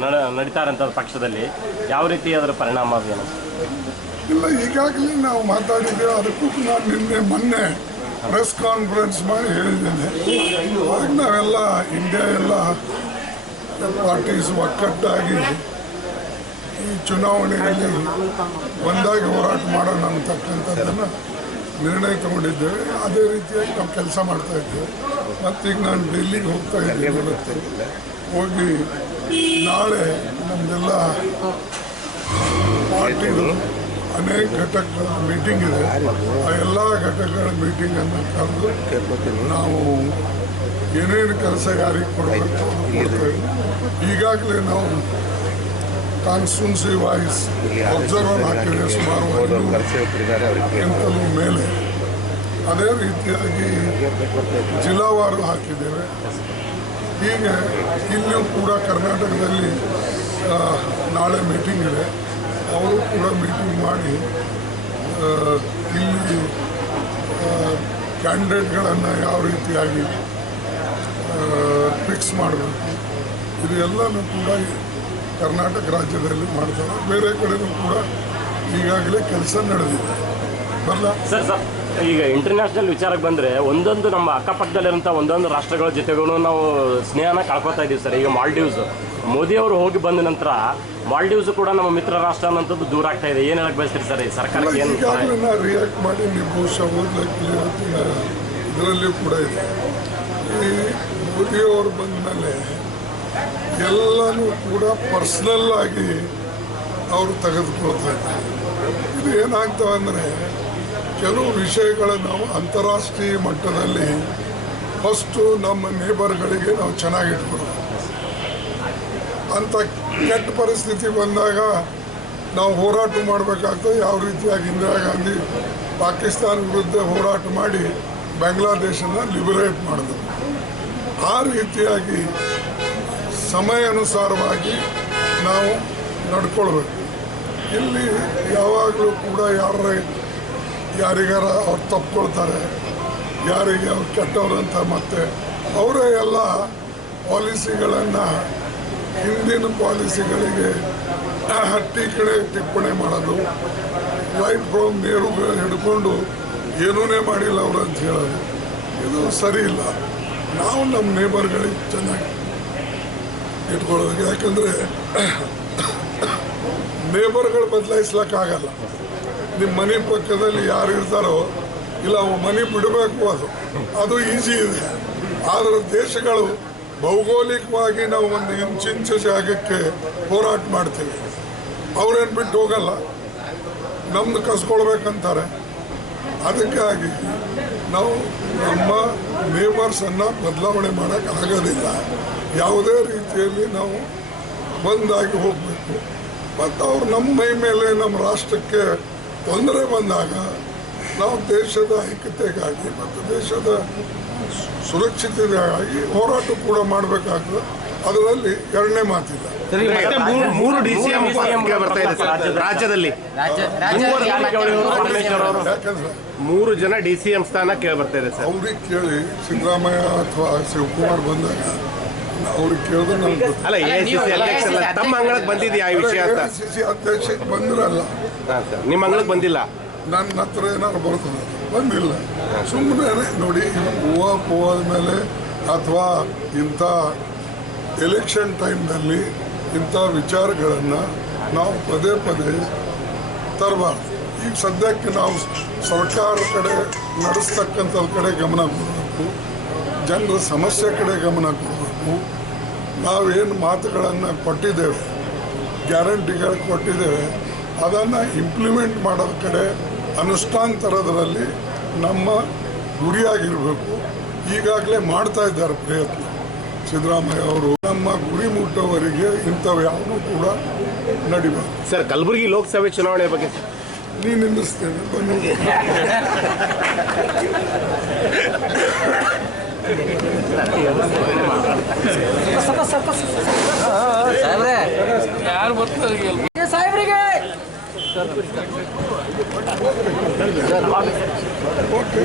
ನಡ ನಡೀತಾ ಇರೋಂಥ ಪಕ್ಷದಲ್ಲಿ ಯಾವ ರೀತಿ ಅದರ ಪರಿಣಾಮ ಆಗಿದೆ ಇಲ್ಲ, ಈಗಾಗಲೇ ನಾವು ಮಾತಾಡಿದ್ದೇವೆ, ಅದಕ್ಕೂ ನಾನು ನಿನ್ನೆ ಮೊನ್ನೆ ಪ್ರೆಸ್ ಕಾನ್ಫರೆನ್ಸ್ ಮಾಡಿ ಹೇಳಿದ್ದೇನೆ. ಆಗ ನಾವೆಲ್ಲ ಇಂಡಿಯಾ ಎಲ್ಲ ಪಾರ್ಟೀಸ್ ಒಕ್ಕಟ್ಟಾಗಿ ಈ ಚುನಾವಣೆಯಲ್ಲಿ ಒಂದಾಗಿ ಹೋರಾಟ ಮಾಡೋಣ ಅಂತಕ್ಕಂಥದ್ದನ್ನು ನಿರ್ಣಯ ತಗೊಂಡಿದ್ದೇವೆ ಅದೇ ರೀತಿಯಾಗಿ ನಾವು ಕೆಲಸ ಮಾಡ್ತಾ ಇದ್ದೇವೆ ಮತ್ತೀಗ ನಾನು ಡೆಲ್ಲಿಗೆ ಹೋಗ್ತಾ ಇದ್ದೇನೆ. ಹೋಗಿ ನಾಳೆ ನಮ್ದೆಲ್ಲ ಪಾರ್ಟಿಗಳು ಅನೇಕ ಘಟಕಗಳ ಮೀಟಿಂಗ್ ಇದೆ. ಆ ಎಲ್ಲ ಘಟಕಗಳ ಮೀಟಿಂಗ್ ಅನ್ನು ಕರೆದು ನಾವು ಏನೇನು ಕೆಲಸ ಯಾರಿಗೆ ಕೊಡಬೇಕು ಈಗಾಗಲೇ ನಾವು ಕಾನ್ಸ್ಟಿಟ್ಯೂನ್ಸಿ ವಾಯ್ಸ್ ಅಬ್ಸರ್ವರ್ ಹಾಕಿದೆ ಸುಮಾರು ಎಂತಲೂ ಮೇಲೆ. ಅದೇ ರೀತಿಯಾಗಿ ಜಿಲ್ಲಾವಾರು ಹಾಕಿದ್ದೇವೆ. ಹೀಗೆ ಇಲ್ಲಿಯೂ ಕೂಡ ಕರ್ನಾಟಕದಲ್ಲಿ ನಾಳೆ ಮೀಟಿಂಗ್ ಇದೆ. ಅವರು ಕೂಡ ಮೀಟಿಂಗ್ ಮಾಡಿ ಇಲ್ಲಿ ಕ್ಯಾಂಡಿಡೇಟ್ಗಳನ್ನು ಯಾವ ರೀತಿಯಾಗಿ ಫಿಕ್ಸ್ ಮಾಡಬೇಕು. ಇದು ಎಲ್ಲನೂ ಕೂಡ ಕರ್ನಾಟಕ ರಾಜ್ಯದಲ್ಲಿ ಮಾಡ್ತಾರೆ. ಬೇರೆ ಕಡೆಯೂ ಕೂಡ ಈಗಾಗಲೇ ಕೆಲಸ ನಡೆದಿದೆ. ಬರಲ್ಲ ಸರ್ ಸರ್ ಈಗ ಇಂಟರ್ನ್ಯಾಷನಲ್ ವಿಚಾರಕ್ಕೆ ಬಂದರೆ ಒಂದೊಂದು ನಮ್ಮ ಅಕ್ಕಪಕ್ಕದಲ್ಲಿರುವಂಥ ಒಂದೊಂದು ರಾಷ್ಟ್ರಗಳ ಜೊತೆಗೂ ನಾವು ಸ್ನೇಹನ ಕಳ್ಕೊತಾ ಇದ್ದೀವಿ ಸರ್. ಈಗ ಮಾಲ್ಡೀವ್ಸ್ ಮೋದಿ ಅವರು ಹೋಗಿ ಬಂದ ನಂತರ ಮಾಲ್ಡೀವ್ಸ್ ಕೂಡ ನಮ್ಮ ಮಿತ್ರ ರಾಷ್ಟ್ರ ಅನ್ನೋಂಥದ್ದು ದೂರ ಆಗ್ತಾ ಇದೆ. ಏನು ಹೇಳಕ್ಕೆ ಬಯಸ್ತೀರಿ ಸರ್? ಈ ಸರ್ಕಾರಕ್ಕೆ ಏನು ರಿಯಾಕ್ಟ್ ಮಾಡಿ ನೀವು ಬಹುಶಃ ಇದರಲ್ಲಿಯೂ ಕೂಡ ಇದೆ. ಈ ಮೋದಿಯವರು ಬಂದ ಮೇಲೆ ಎಲ್ಲನೂ ಕೂಡ ಪರ್ಸ್ನಲ್ ಆಗಿ ಅವರು ತೆಗೆದುಕೊಳ್ತಾ ಇದ್ದಾರೆ. ಇದು ಏನಾಗ್ತವೆ ಅಂದರೆ, ಕೆಲವು ವಿಷಯಗಳನ್ನು ನಾವು ಅಂತಾರಾಷ್ಟ್ರೀಯ ಮಟ್ಟದಲ್ಲಿ ಫಸ್ಟು ನಮ್ಮ ನೇಬರ್ಗಳಿಗೆ ನಾವು ಚೆನ್ನಾಗಿಟ್ಕೊಳ್ಬೇಕು ಅಂಥ ಕೆಟ್ಟ ಪರಿಸ್ಥಿತಿ ಬಂದಾಗ ನಾವು ಹೋರಾಟ ಮಾಡಬೇಕಾಗ್ತದೆ. ಯಾವ ರೀತಿಯಾಗಿ ಇಂದಿರಾ ಗಾಂಧಿ ಪಾಕಿಸ್ತಾನ ವಿರುದ್ಧ ಹೋರಾಟ ಮಾಡಿ ಬಾಂಗ್ಲಾದೇಶನ ಲಿಬರೇಟ್ ಮಾಡಿದ್ರು. ಆ ರೀತಿಯಾಗಿ ಸಮಯ ಅನುಸಾರವಾಗಿ ನಾವು ನಡ್ಕೊಳ್ಬೇಕು. ಇಲ್ಲಿ ಯಾವಾಗಲೂ ಕೂಡ ಯಾರ ಯಾರಿಗಾರ ಅವ್ರು ತಪ್ಕೊಳ್ತಾರೆ, ಯಾರಿಗೆ ಅವ್ರು ಅಂತ ಮತ್ತೆ ಅವರೇ ಎಲ್ಲ ಪಾಲಿಸಿಗಳನ್ನು ಹಿಂದಿನ ಪಾಲಿಸಿಗಳಿಗೆ ಕಡೆ ಟಿಪ್ಪಣಿ ಮಾಡೋದು ಲೈಫ್ ನೇರು ಹಿಡ್ಕೊಂಡು ಏನೂನೇ ಮಾಡಿಲ್ಲ ಅವರು ಅಂತ ಹೇಳೋದು. ಇದು ಸರಿ ಇಲ್ಲ. ನಾವು ನಮ್ಮ ನೇಬರ್ಗಳಿಗೆ ಚೆನ್ನಾಗಿ ಇಟ್ಕೊಳ್ಳೋದು ಯಾಕಂದರೆ ನೇಬರ್ಗಳು ಬದಲಾಯಿಸ್ಲಿಕ್ಕಾಗಲ್ಲ. ನಿಮ್ಮ ಮನೆ ಪಕ್ಕದಲ್ಲಿ ಯಾರು ಇರ್ತಾರೋ, ಇಲ್ಲ ಅವ ಮನೆ ಬಿಡಬೇಕು ಅದು. ಅದು ಈಸಿ ಇದೆ. ಆದರೆ ದೇಶಗಳು ಭೌಗೋಳಿಕವಾಗಿ ನಾವು ಒಂದು ಇಂಚಿಂಚು ಜಾಗಕ್ಕೆ ಹೋರಾಟ ಮಾಡ್ತೀವಿ. ಅವ್ರೇನು ಬಿಟ್ಟು ಹೋಗಲ್ಲ. ನಮ್ದು ಕಸ್ಕೊಳ್ಬೇಕಂತಾರೆ. ಅದಕ್ಕಾಗಿ ನಾವು ನಮ್ಮ ನೇಬರ್ಸನ್ನು ಬದಲಾವಣೆ ಮಾಡೋಕ್ಕೆ ಆಗೋದಿಲ್ಲ. ಯಾವುದೇ ರೀತಿಯಲ್ಲಿ ನಾವು ಬಂದಾಗಿ ಹೋಗಬೇಕು. ಮತ್ತು ಅವ್ರು ನಮ್ಮ ಮೈ ಮೇಲೆ ನಮ್ಮ ರಾಷ್ಟ್ರಕ್ಕೆ ತೊಂದರೆ ಬಂದಾಗ ನಾವು ದೇಶದ ಐಕ್ಯತೆಗಾಗಿ ಮತ್ತು ದೇಶದ ಸುರಕ್ಷತೆಗಾಗಿ ಹೋರಾಟ ಕೂಡ ಮಾಡಬೇಕಾಗ್ತದೆ. ಅದರಲ್ಲಿ ಎರಡನೇ ಮಾತಿಲ್ಲ. ಮತ್ತೆ ಮೂರು- ಮೂರು ಡಿಸಿಎಂ ಬರ್ತಾ ಇದೆ ಸರ್ ರಾಜ್ಯದ- ರಾಜ್ಯದಲ್ಲಿ. ಮೂವರು ಜನ ಯಾಕಂದ್ರೆ ಮೂರು ಜನ ಡಿಸಿಎಂ ಸ್ಥಾನ ಕೇಳಿ ಬರ್ತಾ ಇದೆ ಸರ್. ಅವ್ರಿಗೆ ಕೇಳಿ ಸಿದ್ದರಾಮಯ್ಯ ಅಥವಾ ಶಿವಕುಮಾರ್ ಬಂದಾಗ ಅವ್ರಿಗೆ ಕೇಳಿದ್ರೆ ನಮ್ಗೆ. ಅಲ್ಲ ಎ ಸಿ ಸಿ ಅಧ್ಯಕ್ಷ ಅಲ್ಲ ತಮ್ಮ ಅಂಗಳಕ್ಕೆ ಬಂದಿದೆಯಾ ಈ ವಿಷಯ ಅಂತ? AICC ಅಧ್ಯಕ್ಷಕ್ಕೆ ಬಂದ್ರಲ್ಲ. ಹಾಂ ಸರ್ ನಿಮ್ಮ ಅಂಗಳಕ್ಕೆ ಬಂದಿಲ್ಲ? ನನ್ನ ಹತ್ರ ಏನಾದ್ರು ಬರ್ತದೆ? ಬಂದಿಲ್ಲ. ಸುಮ್ಮನೆ ನೋಡಿ ಹೂವು ಹೂವಾದ ಮೇಲೆ ಅಥವಾ ಇಂಥ ಎಲೆಕ್ಷನ್ ಟೈಮ್ನಲ್ಲಿ ಇಂಥ ವಿಚಾರಗಳನ್ನು ನಾವು ಪದೇ ಪದೇ ತರಬಾರ್ದು. ಈಗ ಸದ್ಯಕ್ಕೆ ನಾವು ಸರ್ಕಾರ ಕಡೆ ನಡೆಸ್ತಕ್ಕಂಥದ್ರ ಕಡೆ ಗಮನ ಕೊಡಬೇಕು. ಜನರ ಸಮಸ್ಯೆ ಕಡೆ ಗಮನ ಕೊಡಬೇಕು. ನಾವೇನು ಮಾತುಗಳನ್ನು ಕೊಟ್ಟಿದ್ದೇವೆ, ಗ್ಯಾರಂಟಿಗಳು ಕೊಟ್ಟಿದ್ದೇವೆ, ಅದನ್ನು ಇಂಪ್ಲಿಮೆಂಟ್ ಮಾಡೋದ ಕಡೆ ಅನುಷ್ಠಾನ ತರೋದರಲ್ಲಿ ನಮ್ಮ ಗುರಿಯಾಗಿರಬೇಕು. ಈಗಾಗಲೇ ಮಾಡ್ತಾ ಇದ್ದಾರೆ ಪ್ರಯತ್ನ. ಸಿದ್ದರಾಮಯ್ಯ ಅವರು ನಮ್ಮ ಗುರಿ ಮುಟ್ಟೋವರೆಗೆ ಇಂಥವು ಯಾವುದೂ ಕೂಡ ನಡಿಬಾರ್ದು ಸರ್ ಕಲಬುರಗಿ ಲೋಕಸಭೆ ಚುನಾವಣೆ ಬಗ್ಗೆ ಸರ್ ನೀನು ನಿಲ್ಲಿಸ್ತೇನೆ ಬನ್ನಿ ಸಾಹೇಬ್ರಿಗೆ ಓಕೆ